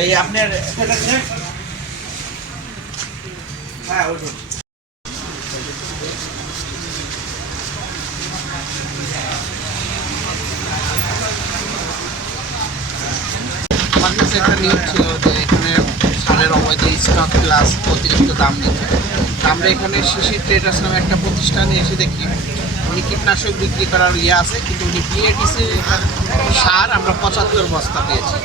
এই আপনার হ্যাঁ একটা নিউজ ছিল যে এখানে সারের অবৈধ স্টক প্লাস অতিরিক্ত দাম নিচ্ছে আমরা এখানে শিশির ট্রেডার্স নামে একটা প্রতিষ্ঠানে এসে দেখি উনি কীটনাশক বিক্রি করার ইয়ে আছে, কিন্তু উনি বিএডিসি সার আমরা পঁচাত্তর বস্তা পেয়েছি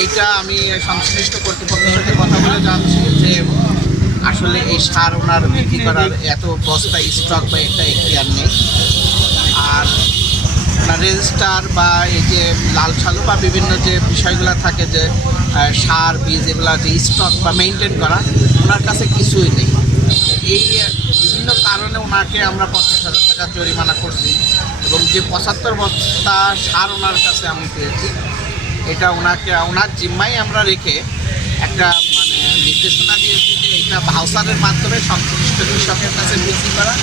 এইটা আমি সংশ্লিষ্ট কর্তৃপক্ষের সাথে কথা বলে জানছি যে আসলে এই সার ওনার বিক্রি করার এত বস্তা স্টক বা এটা এখতিয়ার নেই। আর রেজিস্টার বা এই যে লাল ছালু বা বিভিন্ন যে বিষয়গুলো থাকে যে সার, বীজ এগুলো যে স্টক বা মেনটেন করা, ওনার কাছে কিছুই নেই। এই বিভিন্ন কারণে ওনাকে আমরা পঞ্চাশ হাজার টাকা জরিমানা করছি এবং যে পঁচাত্তর বস্তা সার ওনার কাছে আমি পেয়েছি এটা ওনাকে, ওনার জিম্মাই আমরা রেখে একটা মানে নির্দেশনা দিয়েছি যে এটা ভাউসারের মাধ্যমে সংশ্লিষ্ট কৃষকের কাছে বিক্রি করা।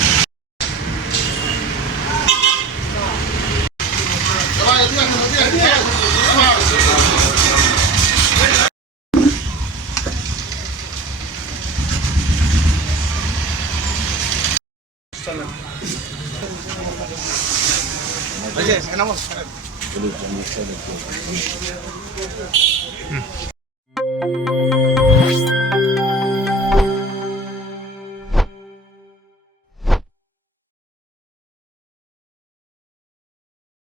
ওই যে নমস্কার